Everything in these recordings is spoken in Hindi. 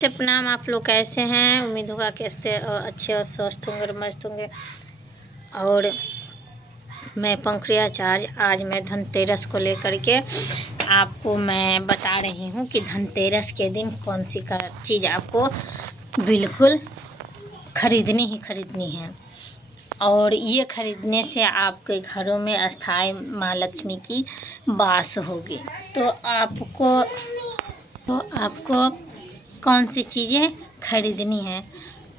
से प्रणाम। आप लोग कैसे हैं? उम्मीद होगा कि अच्छे और स्वस्थ होंगे और मस्त होंगे। और मैं पंखुड़ी आचार्य, आज मैं धनतेरस को लेकर के आपको मैं बता रही हूँ कि धनतेरस के दिन कौन सी का चीज़ आपको बिल्कुल खरीदनी ही खरीदनी है। और ये खरीदने से आपके घरों में अस्थाई माँ लक्ष्मी की वास होगी। तो आपको कौन सी चीज़ें खरीदनी है।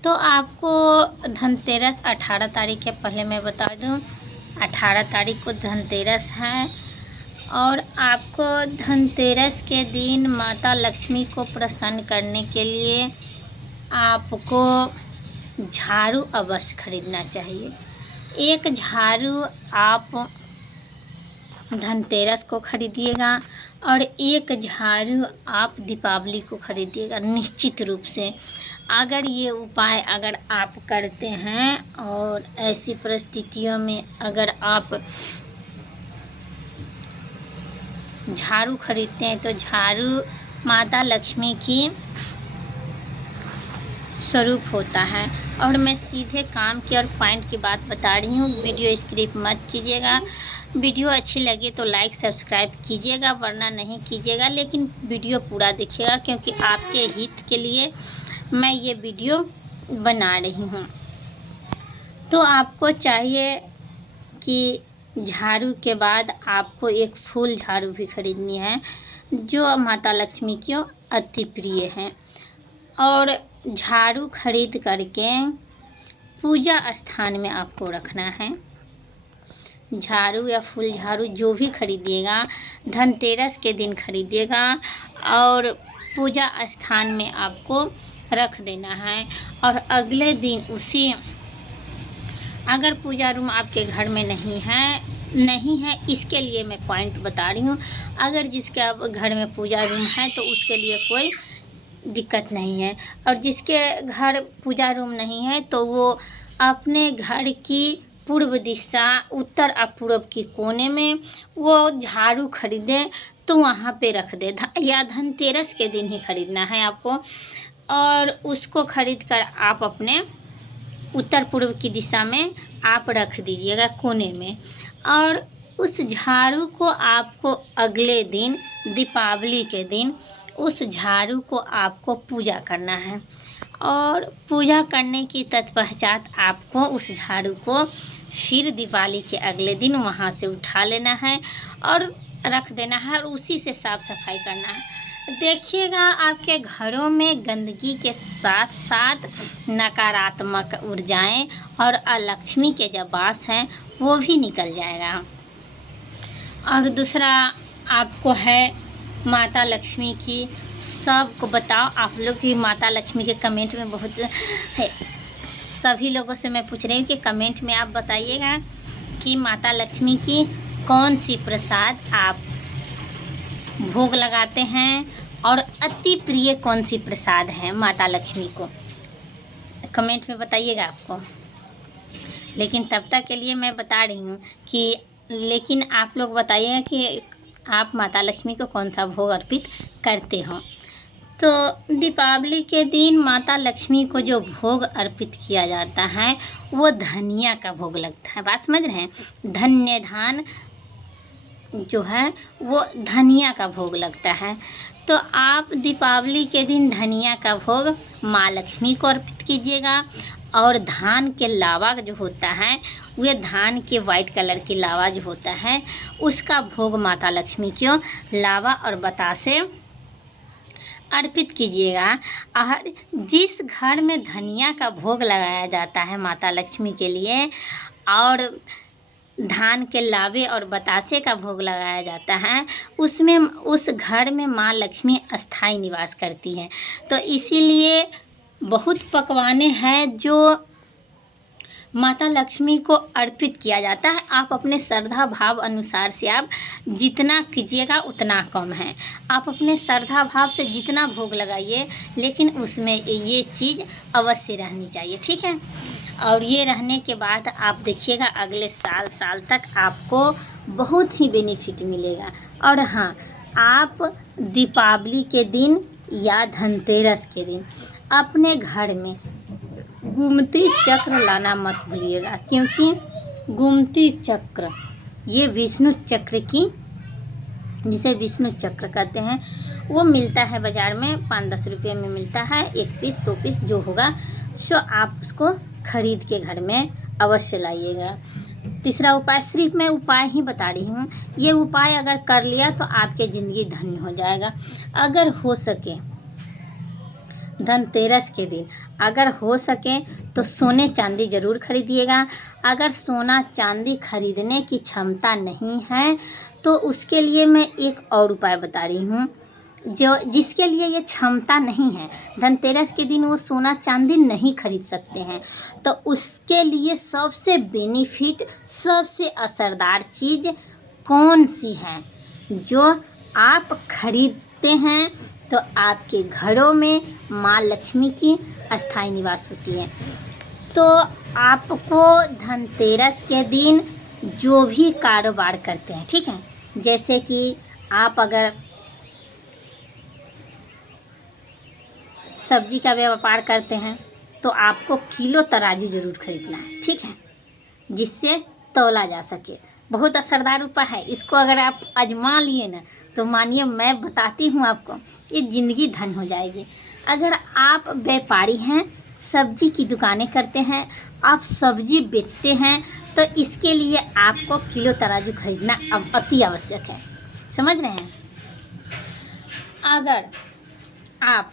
तो आपको धनतेरस 18 तारीख के पहले मैं बता दूं, 18 तारीख को धनतेरस है। और आपको धनतेरस के दिन माता लक्ष्मी को प्रसन्न करने के लिए आपको झाड़ू अवश्य खरीदना चाहिए। एक झाड़ू आप धनतेरस को खरीदिएगा और एक झाड़ू आप दीपावली को खरीदिएगा निश्चित रूप से। अगर ये उपाय अगर आप करते हैं और ऐसी परिस्थितियों में अगर आप झाड़ू खरीदते हैं तो झाड़ू माता लक्ष्मी की स्वरूप होता है। और मैं सीधे काम की और पॉइंट की बात बता रही हूँ। वीडियो स्किप मत कीजिएगा। वीडियो अच्छी लगे तो लाइक सब्सक्राइब कीजिएगा, वरना नहीं कीजिएगा, लेकिन वीडियो पूरा देखिएगा क्योंकि आपके हित के लिए मैं ये वीडियो बना रही हूँ। तो आपको चाहिए कि झाड़ू के बाद आपको एक फूल झाड़ू भी खरीदनी है जो माता लक्ष्मी की अति प्रिय है। और झाड़ू खरीद करके पूजा स्थान में आपको रखना है। झाड़ू या फूल झाड़ू जो भी खरीदिएगा धनतेरस के दिन खरीदिएगा और पूजा स्थान में आपको रख देना है। और अगले दिन उसी, अगर पूजा रूम आपके घर में नहीं है इसके लिए मैं पॉइंट बता रही हूँ। अगर जिसके आप घर में पूजा रूम है तो उसके लिए कोई दिक्कत नहीं है। और जिसके घर पूजा रूम नहीं है तो वो अपने घर की पूर्व दिशा, उत्तर और पूर्व की कोने में वो झाड़ू खरीदे तो वहाँ पे रख दे। या धनतेरस के दिन ही खरीदना है आपको। और उसको खरीद कर आप अपने उत्तर पूर्व की दिशा में आप रख दीजिएगा कोने में। और उस झाड़ू को आपको अगले दिन दीपावली के दिन उस झाड़ू को आपको पूजा करना है। और पूजा करने की तत्पश्चात आपको उस झाड़ू को फिर दिवाली के अगले दिन वहाँ से उठा लेना है और रख देना है और उसी से साफ सफाई करना है। देखिएगा आपके घरों में गंदगी के साथ साथ नकारात्मक ऊर्जाएं और अलक्ष्मी के जो वास हैं वो भी निकल जाएगा। और दूसरा आपको है माता लक्ष्मी की, सबको बताओ आप लोग की माता लक्ष्मी के कमेंट में बहुत है। सभी लोगों से मैं पूछ रही हूँ कि कमेंट में आप बताइएगा कि माता लक्ष्मी की कौन सी प्रसाद आप भोग लगाते हैं और अति प्रिय कौन सी प्रसाद है माता लक्ष्मी को। कमेंट में बताइएगा आपको। लेकिन तब तक के लिए मैं बता रही हूँ कि लेकिन आप लोग बताइएगा कि आप माता लक्ष्मी को कौन सा भोग अर्पित करते हो। तो दीपावली के दिन माता लक्ष्मी को जो भोग अर्पित किया जाता है वो धनिया का भोग लगता है। बात समझ रहे हैं? धन्य धान जो है वो धनिया का भोग लगता है। तो आप दीपावली के दिन धनिया का भोग माँ लक्ष्मी को अर्पित कीजिएगा। और धान के लावा जो होता है वह धान के वाइट कलर की लावा जो होता है उसका भोग माता लक्ष्मी को लावा और बतासे अर्पित कीजिएगा। और जिस घर में धनिया का भोग लगाया जाता है माता लक्ष्मी के लिए और धान के लावे और बतासे का भोग लगाया जाता है उसमें उस घर में माँ लक्ष्मी अस्थाई निवास करती हैं। तो इसीलिए बहुत पकवाने हैं जो माता लक्ष्मी को अर्पित किया जाता है। आप अपने श्रद्धा भाव अनुसार से आप जितना कीजिएगा उतना कम है। आप अपने श्रद्धा भाव से जितना भोग लगाइए, लेकिन उसमें ये चीज़ अवश्य रहनी चाहिए, ठीक है। और ये रहने के बाद आप देखिएगा अगले साल तक आपको बहुत ही बेनिफिट मिलेगा। और हाँ, आप दीपावली के दिन या धनतेरस के दिन अपने घर में गोमती चक्र लाना मत भूलिएगा, क्योंकि गोमती चक्र ये विष्णु चक्र की, जिसे विष्णु चक्र कहते हैं, वो मिलता है बाज़ार में 5-10 रुपये में मिलता है, 1 पीस 2 पीस जो होगा सो आप उसको खरीद के घर में अवश्य लाइएगा। तीसरा उपाय, सिर्फ मैं उपाय ही बता रही हूँ, ये उपाय अगर कर लिया तो आपके ज़िंदगी धन्य हो जाएगा। अगर हो सके धनतेरस के दिन अगर हो सके तो सोने चांदी ज़रूर खरीदिएगा। अगर सोना चांदी खरीदने की क्षमता नहीं है तो उसके लिए मैं एक और उपाय बता रही हूँ, जिसके लिए ये क्षमता नहीं है, धनतेरस के दिन वो सोना चांदी नहीं खरीद सकते हैं, तो उसके लिए सबसे बेनिफिट, सबसे असरदार चीज़ कौन सी है जो आप खरीदते हैं तो आपके घरों में माँ लक्ष्मी की अस्थायी निवास होती है। तो आपको धनतेरस के दिन जो भी कारोबार करते हैं, ठीक है, जैसे कि आप अगर सब्जी का व्यापार करते हैं तो आपको किलो तराजू ज़रूर खरीदना है, ठीक है, जिससे तौला जा सके। बहुत असरदार उपाय है, इसको अगर आप आजमा लिए ना तो मानिए मैं बताती हूँ आपको, ये ज़िंदगी धन हो जाएगी। अगर आप व्यापारी हैं, सब्जी की दुकानें करते हैं, आप सब्जी बेचते हैं, तो इसके लिए आपको किलो तराजू खरीदना अब अति आवश्यक है। समझ रहे हैं? अगर आप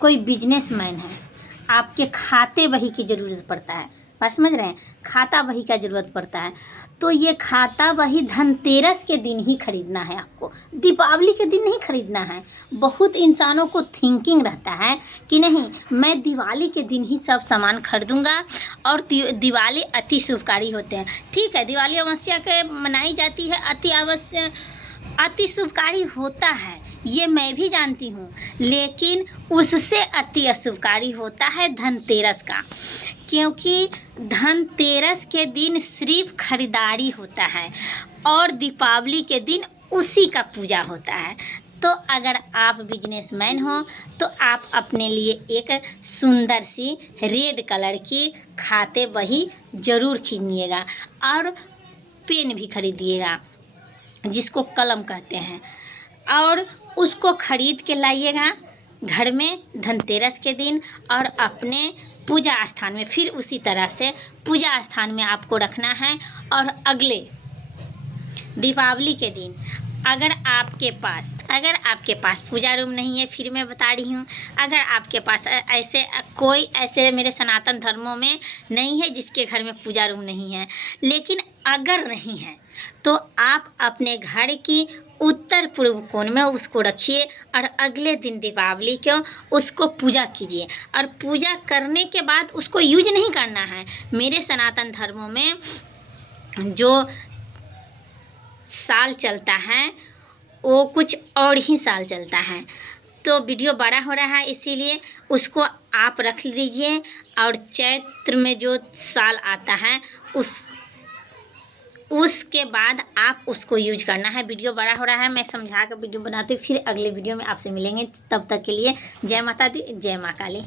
कोई बिजनेसमैन है, आपके खाते बही की ज़रूरत पड़ता है, बात समझ रहे हैं, खाता बही का ज़रूरत पड़ता है, तो ये खाता बही धनतेरस के दिन ही खरीदना है आपको, दीपावली के दिन नहीं खरीदना है। बहुत इंसानों को थिंकिंग रहता है कि नहीं मैं दिवाली के दिन ही सब सामान खरीदूंगा, और दिवाली अति शुभकारी होते हैं। ठीक है, दिवाली अमावस्या के मनाई जाती है, अति शुभकारी होता है, ये मैं भी जानती हूँ, लेकिन उससे अति अशुभकारी होता है धनतेरस का, क्योंकि धनतेरस के दिन सिर्फ खरीदारी होता है और दीपावली के दिन उसी का पूजा होता है। तो अगर आप बिजनेसमैन हो तो आप अपने लिए एक सुंदर सी रेड कलर की खाते बही ज़रूर खरीदिएगा, और पेन भी खरीदिएगा जिसको कलम कहते हैं, और उसको खरीद के लाइएगा घर में धनतेरस के दिन, और अपने पूजा स्थान में फिर उसी तरह से पूजा स्थान में आपको रखना है। और अगले दीपावली के दिन अगर आपके पास पूजा रूम नहीं है, फिर मैं बता रही हूँ, अगर आपके पास ऐसे मेरे सनातन धर्मों में नहीं है जिसके घर में पूजा रूम नहीं है, लेकिन अगर नहीं है तो आप अपने घर की उत्तर पूर्व कोण में उसको रखिए, और अगले दिन दीपावली को उसको पूजा कीजिए, और पूजा करने के बाद उसको यूज नहीं करना है। मेरे सनातन धर्मों में जो साल चलता है वो कुछ और ही साल चलता है। तो वीडियो बड़ा हो रहा है इसीलिए उसको आप रख लीजिए, और चैत्र में जो साल आता है उसके बाद आप उसको यूज करना है। वीडियो बड़ा हो रहा है, मैं समझा कर वीडियो बनाती हूँ, फिर अगले वीडियो में आपसे मिलेंगे। तब तक के लिए जय माता दी, जय माँ काली।